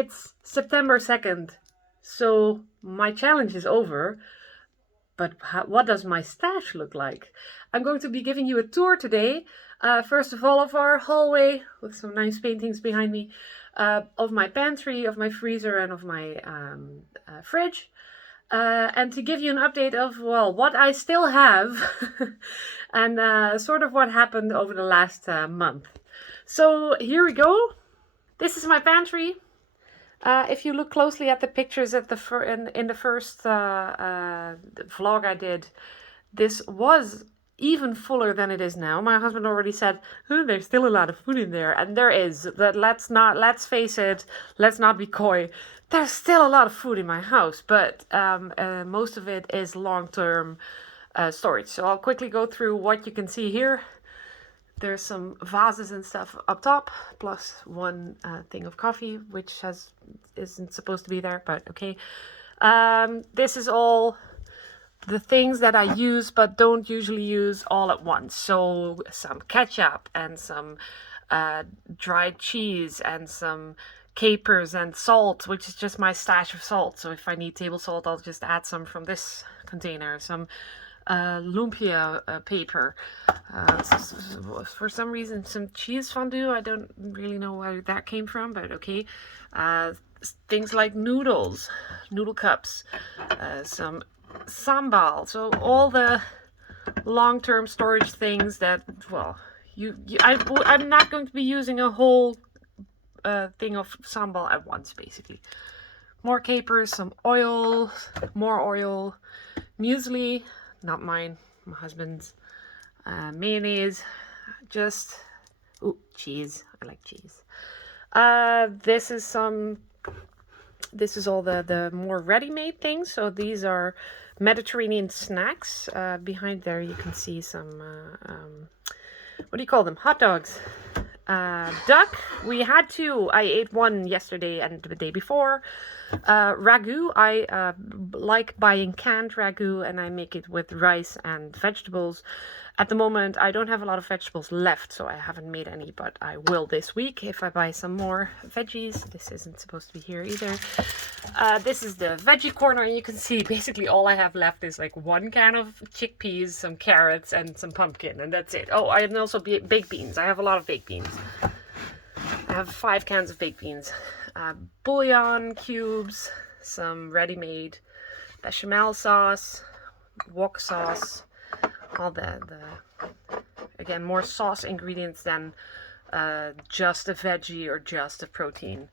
It's September 2nd, so my challenge is over. But what does my stash look like? I'm going to be giving you a tour today. First of all, of our hallway with some nice paintings behind me, of my pantry, of my freezer, and of my fridge. And to give you an update of, well, what I still have and sort of what happened over the last month. So here we go. This is my pantry. If you look closely at the pictures at in the first vlog I did, this was even fuller than it is now. My husband already said, oh, there's still a lot of food in there, and there is. But let's face it, let's not be coy. There's still a lot of food in my house, but most of it is long-term storage. So I'll quickly go through what you can see here. There's some vases and stuff up top, plus one thing of coffee, which isn't supposed to be there, but okay. This is all the things that I use but don't usually use all at once. So some ketchup and some dried cheese and some capers and salt, which is just my stash of salt. So if I need table salt, I'll just add some from this container. Some lumpia paper. For some reason, some cheese fondue. I don't really know where that came from, but okay. Things like noodles, noodle cups, some sambal. So all the long-term storage things that, well, I'm not going to be using a whole thing of sambal at once, basically. More capers, some oil, more oil, muesli. Not mine, my husband's. Mayonnaise, just, cheese. I like cheese. This is all the more ready-made things. So these are Mediterranean snacks. Behind there you can see some, what do you call them? Hot dogs. Duck, we had two. I ate one yesterday and the day before. Ragu, I like buying canned ragu and I make it with rice and vegetables. At the moment, I don't have a lot of vegetables left, so I haven't made any, but I will this week if I buy some more veggies. This isn't supposed to be here either. This is the veggie corner, and you can see basically all I have left is like one can of chickpeas, some carrots, and some pumpkin, and that's it. Oh, and also baked beans. I have a lot of baked beans. I have 5 cans of baked beans. Bouillon cubes, some ready-made bechamel sauce, wok sauce, all the again, more sauce ingredients than just a veggie or just a protein.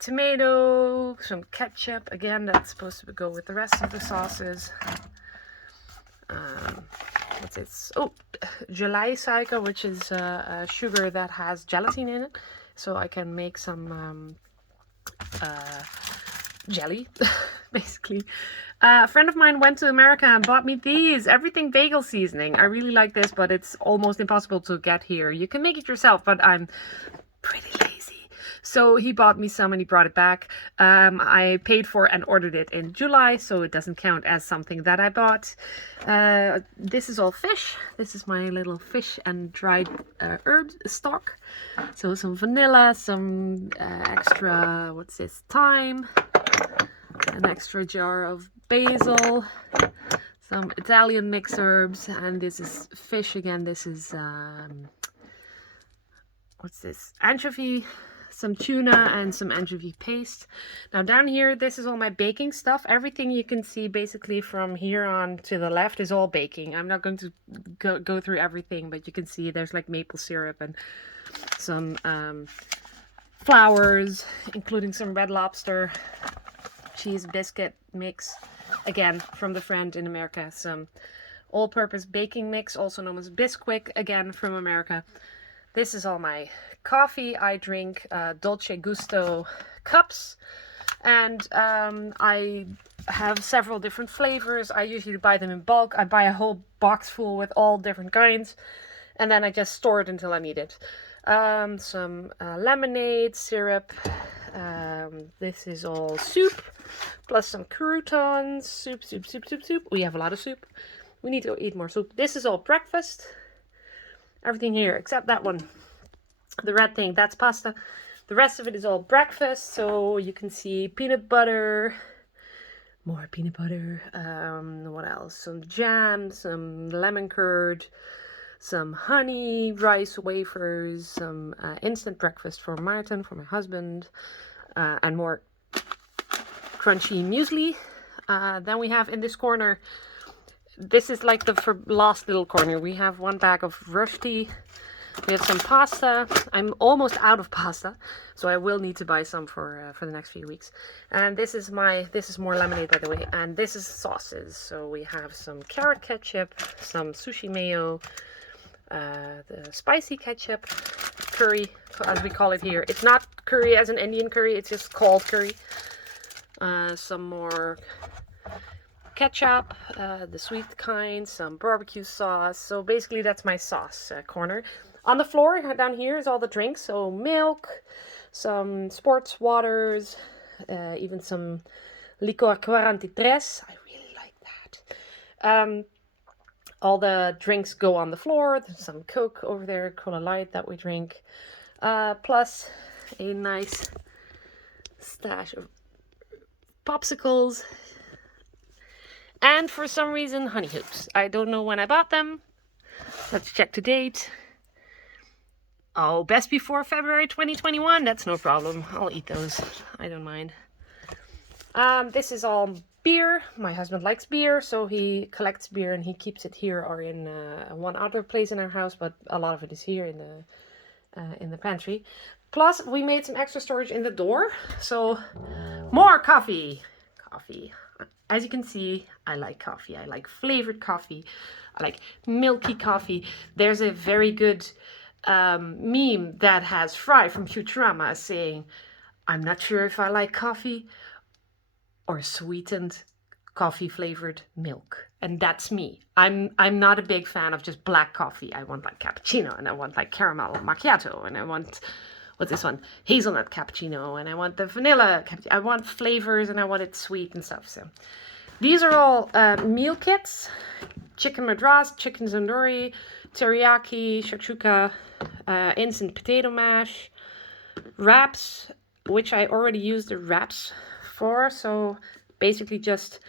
Tomato, some ketchup, again, that's supposed to go with the rest of the sauces. What's this? Oh, gelei suiker, which is sugar that has gelatin in it. So I can make some jelly, basically. A friend of mine went to America and bought me these, everything bagel seasoning. I really like this, but it's almost impossible to get here. You can make it yourself, but I'm pretty lazy. So he bought me some and he brought it back. I paid for and ordered it in July, so it doesn't count as something that I bought. This is all fish. This is my little fish and dried herbs stock. So some vanilla, some extra, what's this, thyme, an extra jar of basil, some Italian mixed herbs, and this is fish again. This is, what's this, anchovy, some tuna, and some anchovy paste. Now down here, this is all my baking stuff. Everything you can see basically from here on to the left is all baking. I'm not going to go through everything, but you can see there's like maple syrup and some flours, including some Red Lobster cheese biscuit mix, again from the friend in America. Some all-purpose baking mix, also known as Bisquick, again from America. This is all my coffee. I drink Dolce Gusto cups, and I have several different flavors. I usually buy them in bulk. I buy a whole box full with all different kinds, and then I just store it until I need it. Some lemonade, syrup. This is all soup, plus some croutons. Soup. We have a lot of soup. We need to eat more soup. This is all breakfast. Everything here except that one. The red thing, that's pasta. The rest of it is all breakfast, so you can see peanut butter, more peanut butter, what else? Some jam, some lemon curd, some honey, rice wafers, some instant breakfast for Martin, for my husband, and more crunchy muesli. Then we have in this corner, this is like the last little corner. We have one bag of rösti. We have some pasta. I'm almost out of pasta, so I will need to buy some for the next few weeks. And this is more lemonade, by the way. And this is sauces. So we have some carrot ketchup, some sushi mayo, the spicy ketchup, curry, as we call it here. It's not curry as an Indian curry. It's just called curry. Some more ketchup, the sweet kind, some barbecue sauce. So basically that's my sauce corner. On the floor down here is all the drinks. So milk, some sports waters, even some licor 43. I really like that. All the drinks go on the floor. There's some Coke over there, Cola Light that we drink. Plus a nice stash of popsicles. And for some reason, honey hoops. I don't know when I bought them. Let's check the date. Oh, best before February 2021. That's no problem. I'll eat those. I don't mind. This is all beer. My husband likes beer, so he collects beer and he keeps it here or in one other place in our house, but a lot of it is here in the pantry. Plus, we made some extra storage in the door. So, more coffee. As you can see, I like coffee. I like flavored coffee. I like milky coffee. There's a very good meme that has Fry from Futurama saying, "I'm not sure if I like coffee or sweetened coffee flavored milk." And that's me. I'm not a big fan of just black coffee. I want like cappuccino, and I want like caramel macchiato, and I want, what's this one? Hazelnut cappuccino, and I want the vanilla cappuccino. I want flavors and I want it sweet and stuff. So these are all meal kits: chicken madras, chicken tandoori, teriyaki, shakshuka, instant potato mash, wraps, which I already used the wraps for. So basically just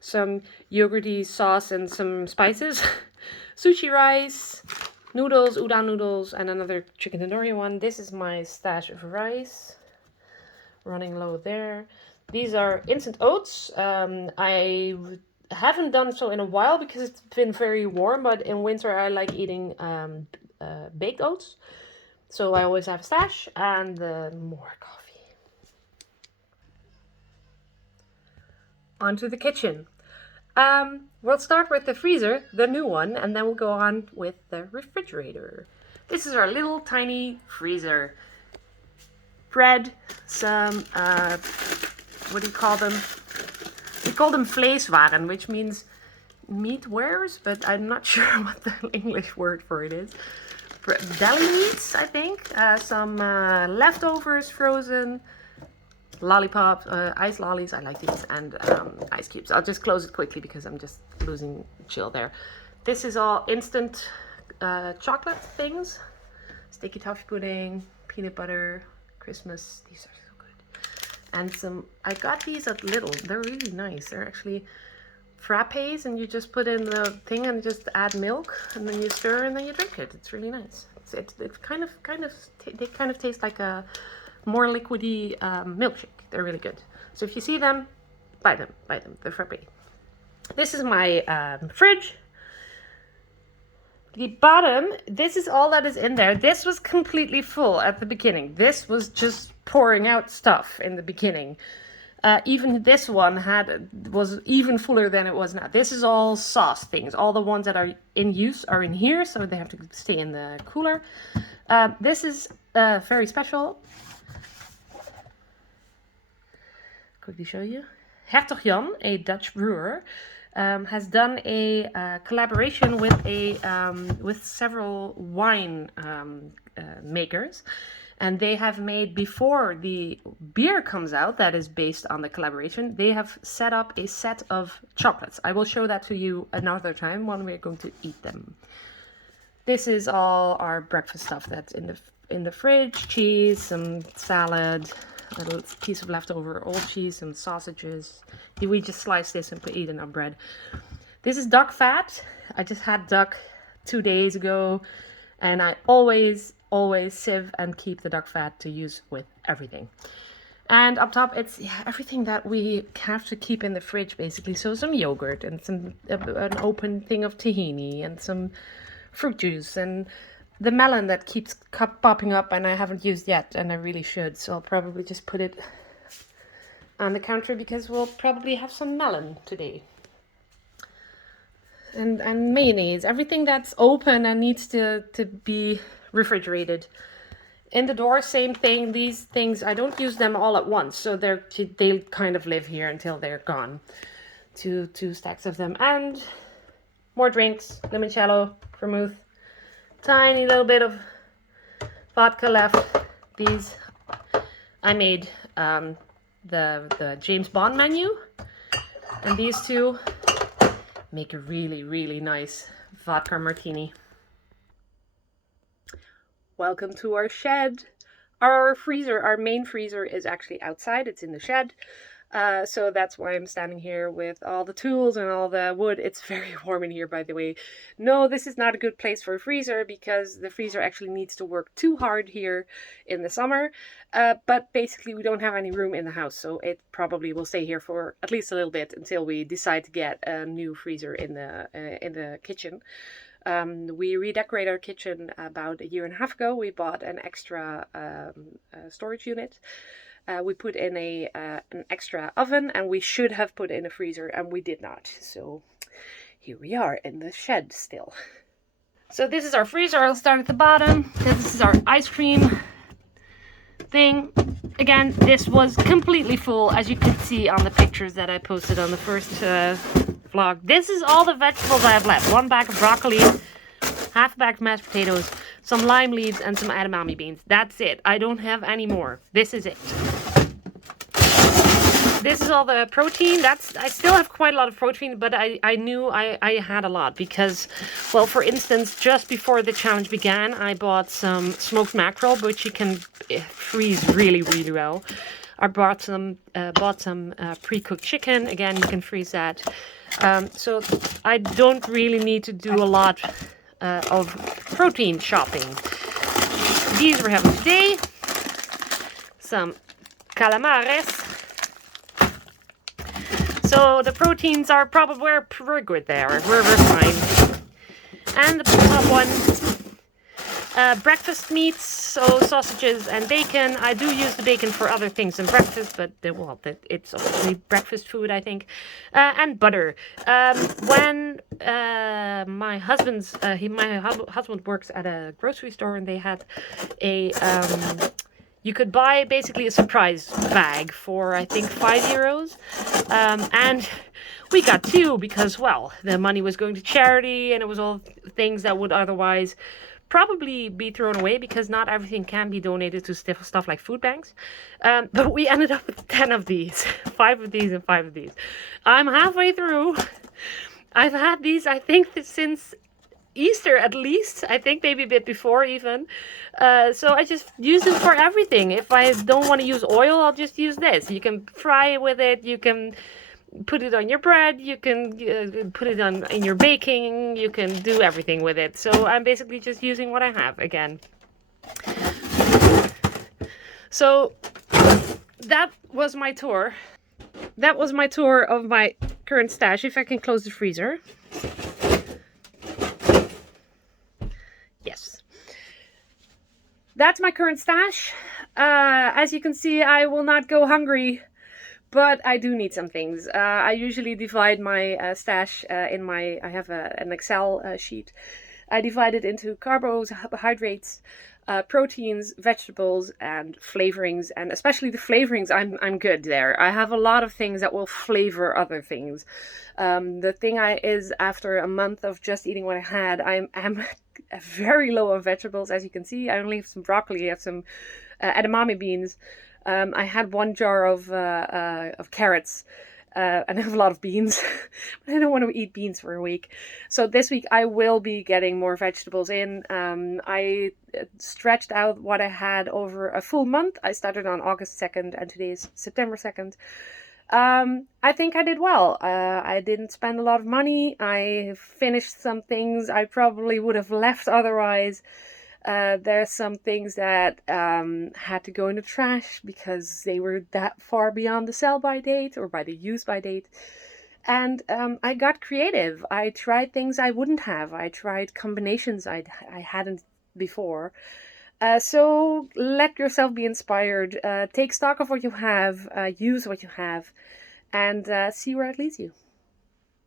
some yogurty sauce and some spices, sushi rice, noodles, udon noodles, and another chicken tandoori one. This is my stash of rice, running low there. These are instant oats. I haven't done so in a while because it's been very warm, but in winter I like eating baked oats. So I always have a stash and more coffee. Onto the kitchen. We'll start with the freezer, the new one, and then we'll go on with the refrigerator. This is our little tiny freezer. Bread, some, what do you call them? We call them vleeswaren, which means meat wares, but I'm not sure what the English word for it is. Deli meats, I think. Some leftovers frozen. Lollipop, ice lollies, I like these, and ice cubes. I'll just close it quickly because I'm just losing chill there. This is all instant chocolate things. Sticky toffee pudding, peanut butter, Christmas. These are so good. And some, I got these at Lidl. They're really nice. They're actually frappes, and you just put in the thing and just add milk, and then you stir and then you drink it. It's really nice. It's kind of taste like a more liquidy milkshake. They're really good. So if you see them, buy them. They're frappe. This is my fridge. The bottom, this is all that is in there. This was completely full at the beginning. This was just pouring out stuff in the beginning. Even this one was even fuller than it was now. This is all sauce things. All the ones that are in use are in here, so they have to stay in the cooler. This is very special. Quickly show you. Hertog Jan, a Dutch brewer, has done a collaboration with several wine makers, and they have made, before the beer comes out that is based on the collaboration, they have set up a set of chocolates. I will show that to you another time when we're going to eat them. This is all our breakfast stuff that's in in the fridge. Cheese, some salad, a little piece of leftover old cheese, some sausages. We just slice this and eat in our bread. This is duck fat. I just had duck 2 days ago, and I always sieve and keep the duck fat to use with everything. And up top, it's everything that we have to keep in the fridge, basically. So some yogurt and an open thing of tahini and some fruit juice and the melon that keeps popping up and I haven't used yet, and I really should. So I'll probably just put it on the counter because we'll probably have some melon today. And mayonnaise, everything that's open and needs to be refrigerated. In the door, same thing. These things, I don't use them all at once, so they kind of live here until they're gone. Two stacks of them. And more drinks, limoncello, vermouth. Tiny little bit of vodka left. These, I made the James Bond menu. And these two make a really nice vodka martini. Welcome to our shed. Our main freezer is actually outside. It's in the shed. So that's why I'm standing here with all the tools and all the wood. It's very warm in here, by the way. No, this is not a good place for a freezer because the freezer actually needs to work too hard here in the summer. But basically we don't have any room in the house. So it probably will stay here for at least a little bit until we decide to get a new freezer in the kitchen. We redecorated our kitchen about a year and a half ago. We bought an extra storage unit. We put in an extra oven, and we should have put in a freezer, and we did not. So here we are in the shed still. So this is our freezer. I'll start at the bottom. This is our ice cream thing. Again, this was completely full, as you could see on the pictures that I posted on the first vlog. This is all the vegetables I have left. 1 bag of broccoli, half a bag of mashed potatoes, some lime leaves, and some edamame beans. That's it. I don't have any more. This is it. This is all the protein. I still have quite a lot of protein, but I knew I had a lot because, well, for instance, just before the challenge began, I bought some smoked mackerel, which you can freeze really well. I bought some pre-cooked chicken. Again, you can freeze that. So I don't really need to do a lot of protein shopping. These we're having today. Some calamares. So the proteins are probably we're good there. We're fine. And the top one, breakfast meats, so sausages and bacon. I do use the bacon for other things than breakfast, but it's obviously breakfast food, I think. And butter. When my husband works at a grocery store, and they had a you could buy basically a surprise bag for, I think, €5. And we got 2 because, well, the money was going to charity and it was all things that would otherwise probably be thrown away because not everything can be donated to stuff like food banks. But we ended up with 10 of these. 5 of these and 5 of these. I'm halfway through. I've had these, I think, since Easter at least. I think maybe a bit before even. So I just use them for everything. If I don't want to use oil, I'll just use this. You can fry with it. You can put it on your bread. You can put it in your baking. You can do everything with it. So I'm basically just using what I have again. So that was my tour. That was my tour of my current stash. If I can close the freezer. Yes. That's my current stash. As you can see, I will not go hungry, but I do need some things. I usually divide my stash I have an Excel sheet. I divide it into carbohydrates, proteins, vegetables, and flavorings. And especially the flavorings, I'm good there. I have a lot of things that will flavor other things. The thing is, after a month of just eating what I had, I'm very low on vegetables. As you can see, I only have some broccoli. I have some edamame beans. I had 1 jar of carrots. and I have a lot of beans, but I don't want to eat beans for a week. So this week I will be getting more vegetables in. I stretched out what I had over a full month. I started on August 2nd and today is September 2nd. I think I did well. I didn't spend a lot of money. I finished some things I probably would have left otherwise. There's some things that had to go in the trash because they were that far beyond the sell-by date or by the use-by date. And I got creative. I tried things I wouldn't have. I tried combinations I hadn't before. So let yourself be inspired. Take stock of what you have, use what you have, and see where it leads you.